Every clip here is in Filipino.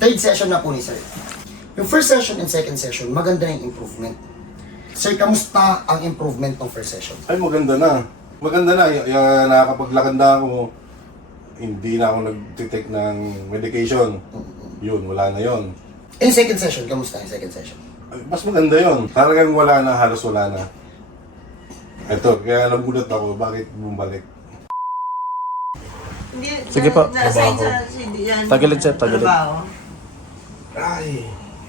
Third session na po ni Sir. Yung first session and second session, maganda na yung improvement. Sir, kamusta ang improvement ng first session? Ay, maganda na. Maganda na. Nakakapaglakad na ako. Hindi na ako nag-take ng medication. Yun, wala na yun. In second session, kamusta yung second session? Ay, mas maganda yun. Talagang wala na, halos wala na. Eto, kaya nagulat ako, bakit bumalik? Hindi, Sige po. na-assign sa CD yan. Tagilid, sir, tagilid. Trabaho. Ay!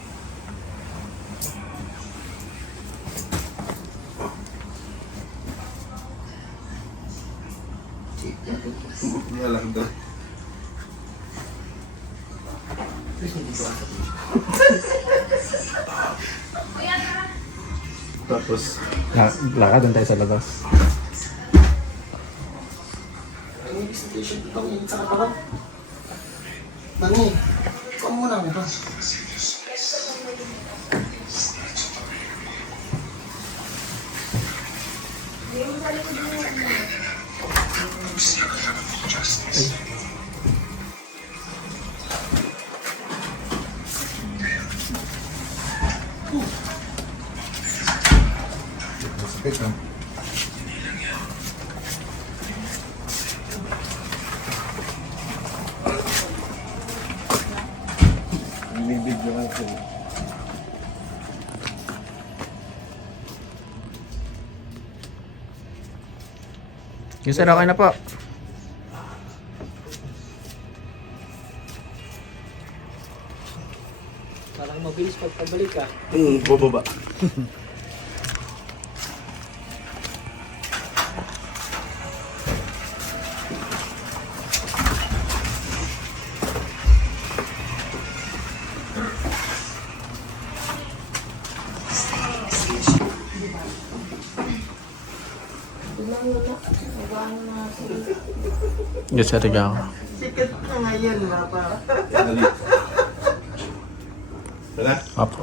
Wala doon. Tapos, Lakad doon tayo sa labas. Ang investigation, itong init sa katawan. Mami, ikaw muna ako ba? binibidyo ako. Yung sir, okay na po. Parang mabilis pagpabalik ka. Bababa. Yung sir, ikaw. Sikat na ngayon, Papa. Dali. Wala? Opo.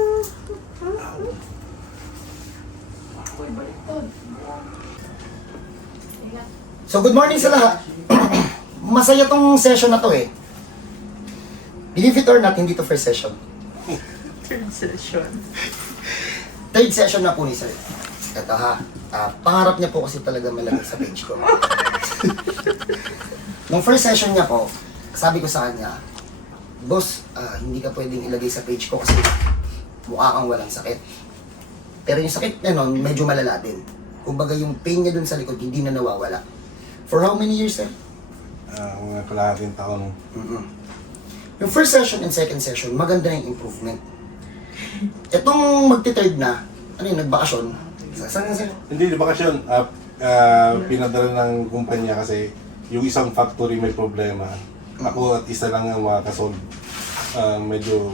So, good morning sa lahat. Masaya tong session na to eh. Believe it or not, hindi to first session. Third session. Third session na po ni Sir. Ito ha, pangarap niya po kasi talaga malagay sa page ko. Nung first session niya po, sabi ko sa kanya, Boss, hindi ka pwedeng ilagay sa page ko kasi mukha kang walang sakit. Pero yung sakit niya nun, medyo malala din. Kumbaga yung pain niya dun sa likod, hindi na nawawala. For how many years, Sir? Mga kalahating taon. Yung first session and second session, maganda na yung improvement. Itong magti-third na, ano yun, nagbakasyon. Saan nga, Sir? Hindi, di bakasyon. Pinadala ng kumpanya kasi yung isang factory may problema. Ako at isa lang ang makakasolve. Medyo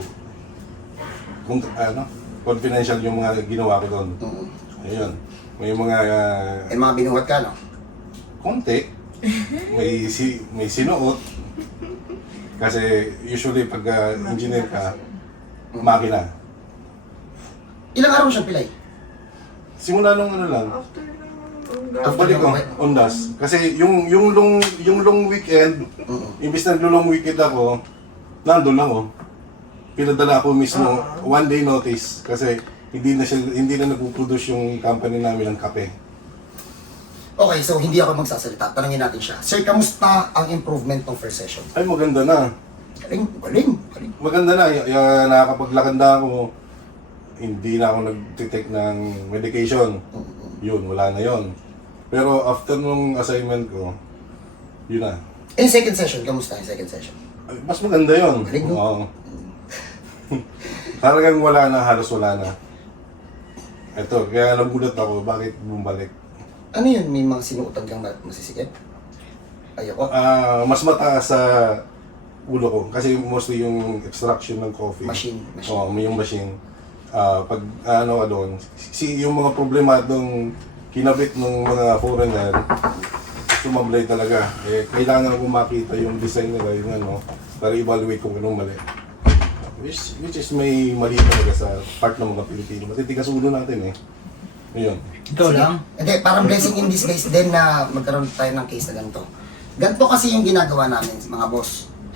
confidential yung mga ginawa ko doon. Ayun. May mga Eh, mga binuhat ka, no? konti. May sinuot. Kasi usually pag engineer ka, makina. Ilang araw siya pilay? Simula nung ano lang, After After balik ko, okay. ondas. Kasi yung long weekend, imbis na long weekend ako, nandun lang ako. Pinadala ako mismo, one day notice. Kasi hindi na nagpo-produce yung company namin ng kape. Okay, so hindi ako magsasalita. Tanungin natin siya. Sir, kamusta ang improvement ng first session? Ay, maganda na. Galing. Maganda na. Nakakapaglakad na ako. Hindi na ako nag-take ng medication. Yun, wala na yun. Pero after nung assignment ko, yun na. In second session, kamusta yung second session? Ay, mas maganda yun. Galing, no? Oo. Talagang wala na, halos wala na. Eto, kaya nagulat ako, bakit bumalik? Ano yun? May mga sinuutan kang masisikip? Ayoko. Mas mataas sa ulo ko. Kasi mostly yung extraction ng coffee. Machine. Oo, may yung machine. Pag ano ka doon, yung mga problema nung kinabit ng mga foreigner, sumablay talaga. Eh, kailangan ko makita yung design nila, yung ano, para evaluate kung anong mali. Which is may mali talaga sa part ng mga Pilipino. Matitigas ulo natin eh. Ayun. Ikaw lang? Hindi, parang blessing in disguise din na magkaroon tayo ng case na ganito. Ganito kasi yung ginagawa namin, mga boss.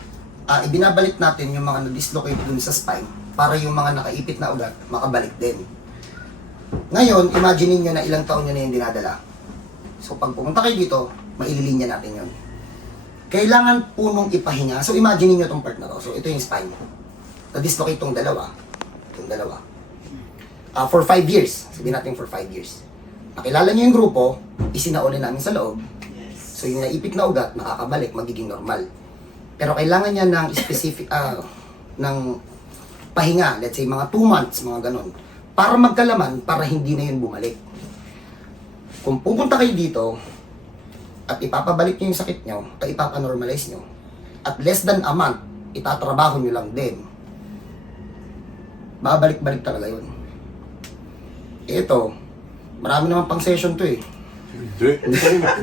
ibinabalik natin yung mga na-dislocate dun sa spine para yung mga nakaipit na ugat makabalik din. Ngayon, imagine niyo na ilang taon nyo na yung dinadala. So pag pumunta kayo dito, maililinya natin yun. Kailangan punong ipahinga. So imagine niyo itong part na to. So ito yung spine. Na-dislocate itong dalawa. Itong dalawa. For 5 years. Sabihin natin for 5 years. Nakilala niyo yung grupo, isinauli namin sa loob. So yung naipit na ugat, makakabalik, magiging normal. Pero kailangan niya ng specific, ng pahinga, let's say mga 2 months, mga ganun, para magkalaman, para hindi na yun bumalik. Kung pupunta kayo dito, at ipapabalik niyo yung sakit niyo, at ipapanormalize niyo, at less than a month, itatrabaho niyo lang din, babalik-balik talaga yun. Ito, marami naman pang session to eh. Hindi.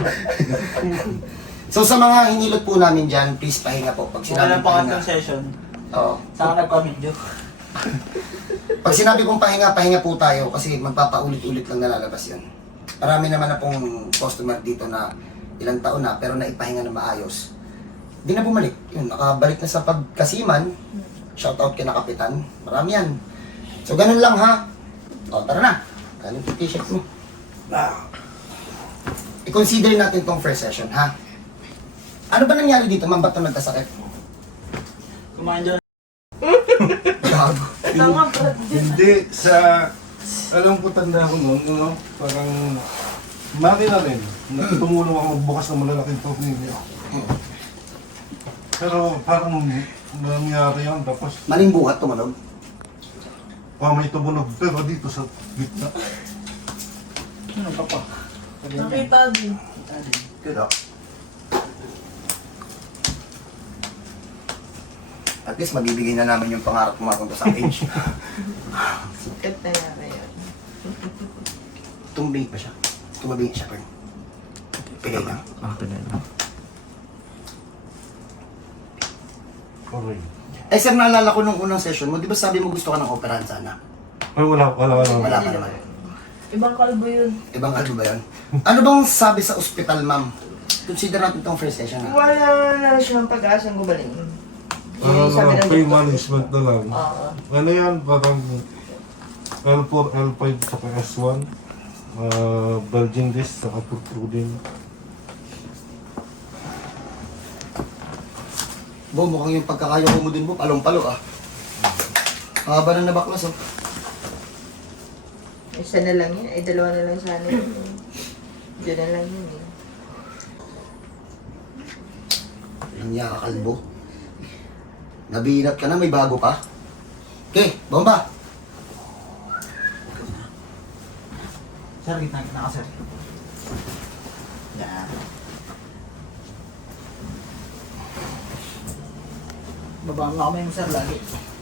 So sa mga hinilot po namin dyan, please pahinga po. Pag Wala sinabi pa pahinga, kang session. oo. Saan ka nagpa-video? Pag sinabi kong pahinga, pahinga po tayo kasi magpapaulit-ulit lang nalalabas yun. Marami naman na pong customer dito na ilang taon na pero naipahinga na maayos. Di na bumalik. Yun, nakabalik na sa pagkasiman. Shoutout kay na Kapitan. Marami yan. So ganun lang ha. O tara na. Galing yung t-shirt mo. I-consider natin tong first session ha. Ano ba nangyari dito? Ma'am, ba't na nagkasakit? Kumain dyan. Gago. Ito nga, Brad. Hindi, sa... Alam ko, tanda ko noon, parang... Makina rin. Tumulong ako magbukas ng malalaking tornilyo. Pero parang nangyari yan, tapos Maling buhat tumunog. may tumunog, pero dito sa gitna. Ano ka pa? Nakita din. Good oh. At least mabibigay na namin yung pangarap mo mapunta sa age. Sikat na nga kayo. Tumbing pa siya. Tumabing siya, Pern. Pigay na. Okay na yun. Okay. Eh sir, naalala ko nung unang session mo, di ba sabi mo gusto ka ng operahan sana? Ay, wala. Wala pa naman. Ibang kalbo yun. Ibang ano ba yun? Ano bang sabi sa ospital, ma'am? Consider natin itong first session ha. Wala na siyang pag-asang gumaling. Parang Sabi ng pain doktor. management na lang. Oo. Ano yan, parang L4, L5, saka S1. Belgian disc, saka protruding. Bo, mukhang yung pagkakayo mo din po, palong-palo ah. Haba na nabaklas oh. Isa na lang yun. Ay, dalawa na lang sana yun. Diyan na lang yun eh. Linya ka, kalbo. Nabinat ka na, may bago pa. Okay, bomba. Sir, gitna ka sir. Yan. Baba mo kami yung sir lagi.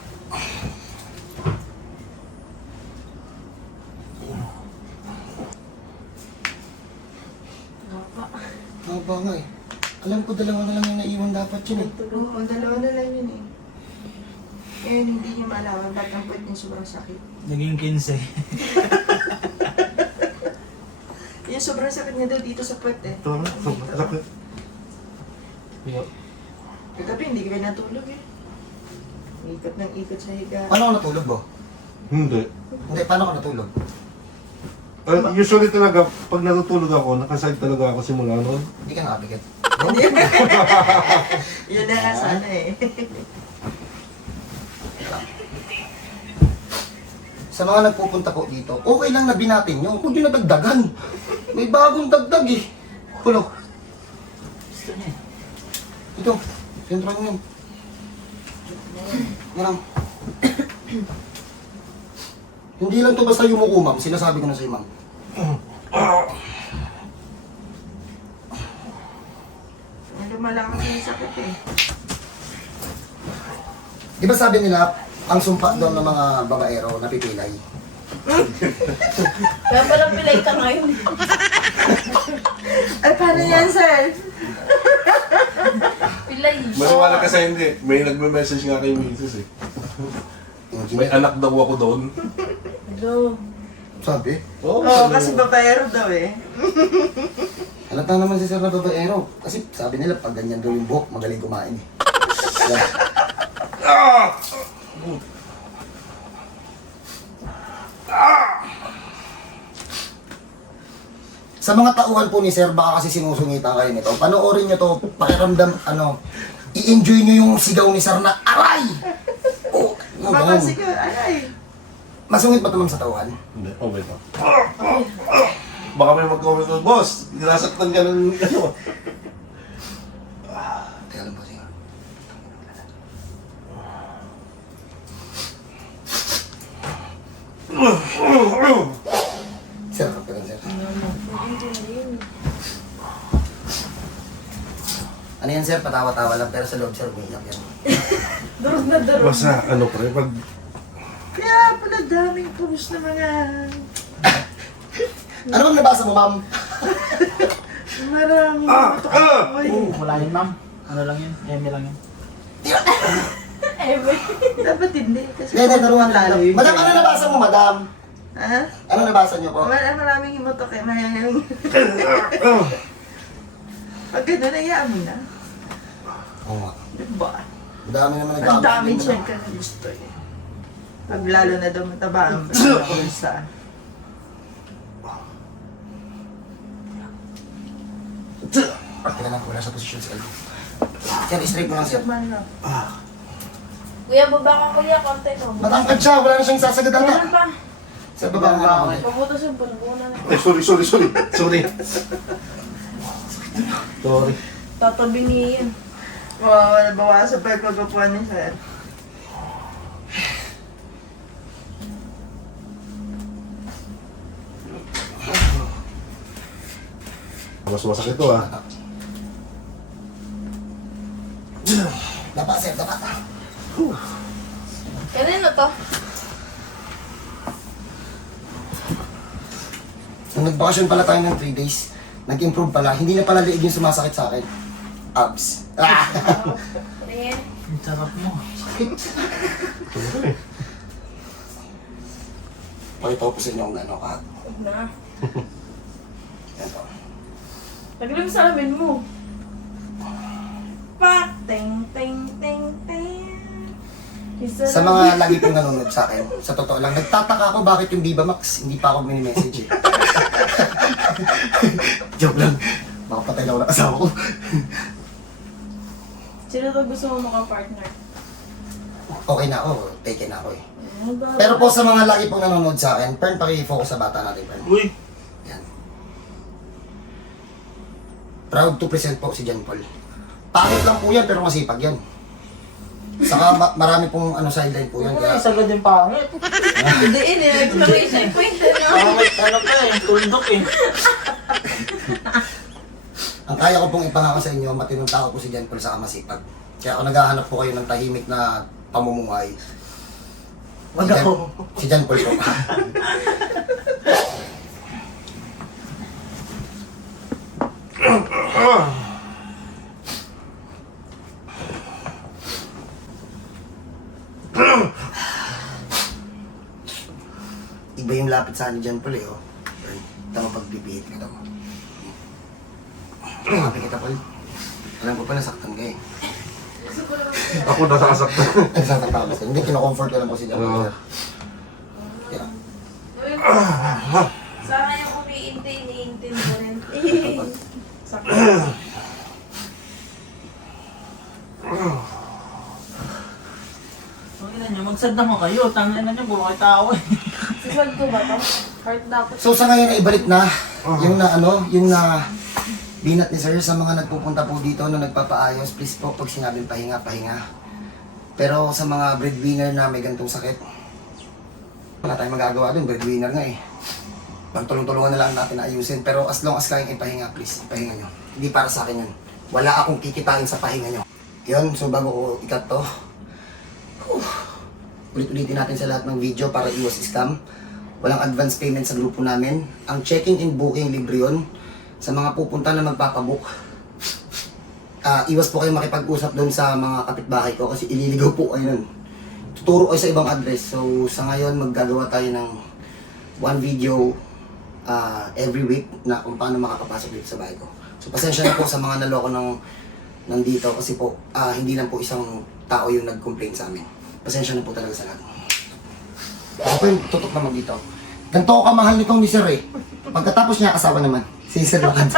Haba nga eh. Alam ko dalawa na lang yung naiwan dapat yun eh. Oo, dalawa na lang yun eh. Eh, hindi niya malaman ba't ang puwet niya sobrang sakit. Naging 15. Yung sobrang sakit niya daw dito sa puwet eh. Ito na, sobrang sakit. Kagabi, hindi kami natulog eh. Ikot ng ikot sa higa. Paano ako natulog, Bo? Hindi. Hindi, paano ako natulog? Usually talaga, pag natutulog ako, nakaside talaga ako simula noon. Hindi ka nakapikit. Yun na nga sana eh. Sa mga nagpupunta po dito, okay lang na binatin nyo. Huwag nyo nadagdagan. May bagong dagdag eh. Hulog. Gusto niya. Ito. Sentro nyo. Marang. Hindi lang to basta yumuko, ma'am. Sinasabi ko na sa'yo, ma'am. Lumalakas yung sakit eh. Di ba sabi nila, ang sumpa daw ng mga babaero napipilay? Kaya pala pilay ka ngayon. Ay, paano yan, sir? Pilay. Maniwala ka sa hindi. May nagme-message nga kay Mrs. eh. May anak daw ako doon. Hello. Sabi? Oo, Oo, kasi babaero daw eh. Halata naman si Sir na babaero. Kasi sabi nila, pag ganyan daw yung buhok, magaling kumain eh. Yeah. Sa mga tauhan po ni Sir, baka kasi sinusungitan kayo nito. Panoorin nyo to, pakiramdam, i-enjoy nyo yung sigaw ni Sir na, aray! Oh, no, Baka ganun. sige, aray. Masungit ba naman sa tauhan? Hindi, okay to. Baka may mag-comment doon, boss, sinasaktan ka ng ano. Teka lang po, sige. Sir, kapag sir. Ano yan sir? Patawa-tawa lang pero sa loob sir, umiiyak yan. Durog na durog. Basta, ano pre, pag Kaya pala daming puros na mga... Ano bang nabasa mo, ma'am? Maraming matukoy. Wala yun, ma'am. Ano lang yun? Eme lang yun. Dapat hindi. Kasi Hindi, taruhan lang. lalo yun. Madam, ano nabasa mo, madam? Ha? Ano nabasa niyo po? Maraming himotok eh. Maraming... Pag gano'n, hayaan mo na. Oo nga. Diba? Ang dami naman Ang nagkakaroon. dami dyan ka na gusto eh. Pag lalo na daw mataba ang bulsa. Teka lang, wala sa posisyon si Elvin. Sir, straight mo lang sir. Man lang. Kuya, baba ka kuya, konti ko. Matangkad siya, wala na siyang sasagad ata. Meron pa. Sir, baba ka ako. Pabutos yung bulbuna na. eh, sorry. Sorry. Sorry. Tatabi niya yan. Wow, nabawasan pa yung pagkapuan ni Sir. Mas masakit to ah. Dapa sir, dapa. Kanino to? Nung nagbakasyon pala tayo ng 3 days, nag-improve pala, hindi na pala liig yung sumasakit sa akin. Abs. Ah! Tingin. Ang sarap mo. Pakita ko po sa inyo kung gano'n ka. Huwag na. Yan po. Tagal yung salamin mo. Pak! Ting, ting, ting, ting. Isa Sa lang. mga lagi pong nanonood sa akin, sa totoo lang, nagtataka ako bakit yung Viva Max, hindi pa ako mini-message eh. Joke lang. Baka patay lang ako ng asawa ko. Sino to gusto mo maka-partner? Okay na ako, taken na ako eh. Ano ba? Pero po sa mga lagi pong nanonood sa akin, Pern, paki-focus sa bata natin, Pern. Uy! Yan. Proud to present po si John Paul. Pangit lang po yan, pero masipag yan. Saka marami pong sideline po yan. Ano Kaya, yung sagad yung pangit? Hindi, exclamation point. Pangit, ano pa eh, tuldok eh. ang kaya ko pong ipangako sa inyo, matinong tao po si John Paul, saka masipag. Kaya kung naghahanap po kayo ng tahimik na pamumuhay, Wag ako. si John Paul po. Iba yung lapit sa ni John Paul eh, oh. Tama pagpipihit ka daw. Sabi kita, Paul. Alam ko pala, saktan ka eh. Ako nasasaktan. Nagsasaktan ka kasi. Hindi, kinocomfort ko lang po si John Paul. Oo. Kaya, Sana yung umiintay, iniintindi mo rin. Sakit. Huwag na nyo, magsad naman kayo. Tangin na nyo, puro kayo tao eh. Siswag ko ba to? Heart dapat. so sa ngayon ay ibalik na yung na binat ni sir sa mga nagpupunta po dito na nagpapaayos, please po pag sinabing pahinga, pahinga. Pero sa mga breadwinner na may gantong sakit, wala tayong magagawa dun, breadwinner nga eh. Pagtulong-tulungan na lang natin ayusin, pero as long as kayang ipahinga, please, ipahinga nyo. Hindi para sa akin yun. Wala akong kikitain sa pahinga nyo. Yun, so bago ko ikat to, ulit-ulitin natin sa lahat ng video para iwas scam. Walang advance payment sa grupo namin. Ang checking and booking libre yun. Sa mga pupunta na magpapabook, iwas po kayo makipag-usap doon sa mga kapitbahay ko kasi ililigaw po kayo nun. Tuturo kayo sa ibang address. So sa ngayon maggagawa tayo ng one video every week na kung paano makakapasok dito sa bahay ko. So pasensya na po sa mga naloko ng nandito kasi po hindi lang po isang tao yung nag-complain sa amin. Pasensya na po talaga sa lahat. Ako yung tutok naman dito. Ganito ko kamahal nitong ni Sir eh. Pagkatapos niya, asawa naman. Si Sir Lakad.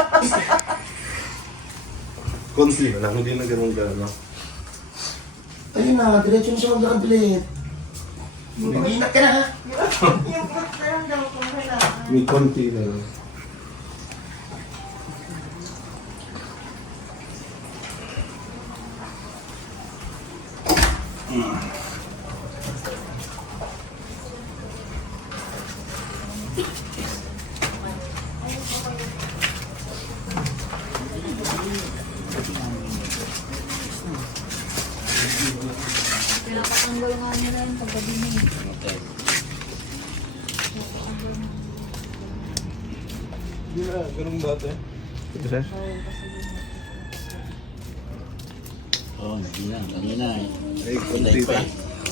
Konti na lang, hindi na ganun gano. Ayun na, diretso na siya maglakad ulit. Mag-ingat ka na ha. Yung fruit na lang daw kung kailangan. May konti na lang. Pinapatanggal nga nila yung paggabi niya. Hindi na, ganun dati. Ito, sir. Oo, hindi na. Kanina eh. Ay, konti pa.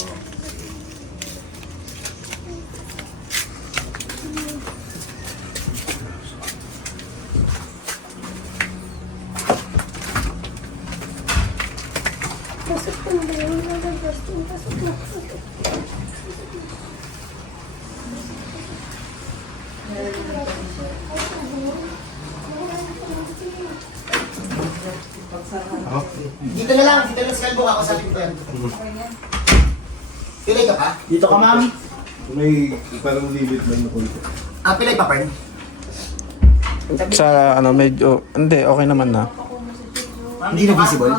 Dito na lang sa kalbo ako, sabi ko yan. Pilay ka pa? Dito ka, ma'am. May parang limit lang na konti. Ah, pilay pa, Pern? Sa ano, medyo, hindi, okay naman na. Hindi na visible?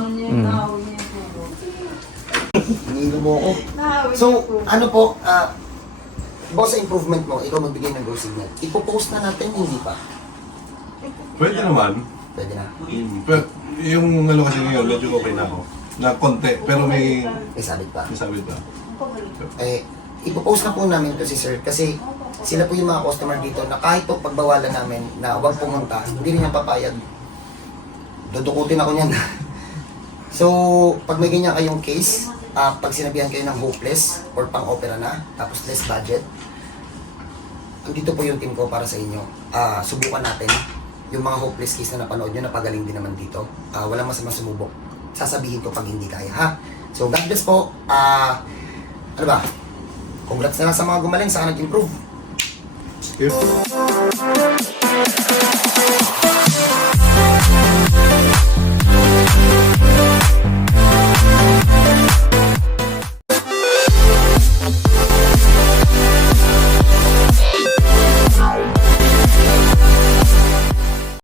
Hinihingo mo ako. So, ano po, boss, sa improvement mo, ikaw magbigay ng go signal. Ipopost na natin, hindi pa. Pwede naman. Pwede na. Pero yung ano kasi ngayon, medyo okay na ako. Na konti, pero may May sabit pa. sabi pa. Eh, ipopost na po namin to si sir kasi sila po yung mga customer dito na kahit po pagbawalan namin na huwag pumunta, hindi rin niya papayag. Dudukutin ako niyan. So, pag may ganyan kayong case, pag sinabihan kayo ng hopeless or pang-opera na, tapos less budget, andito po yung team ko para sa inyo. Subukan natin yung mga hopeless case na napanood nyo, napagaling din naman dito. Walang masamang sumubok. Sasabihin ko pag hindi kaya, ha? So, God bless po. Ano ba? Congrats na lang sa mga gumaling, saka nag-improve. If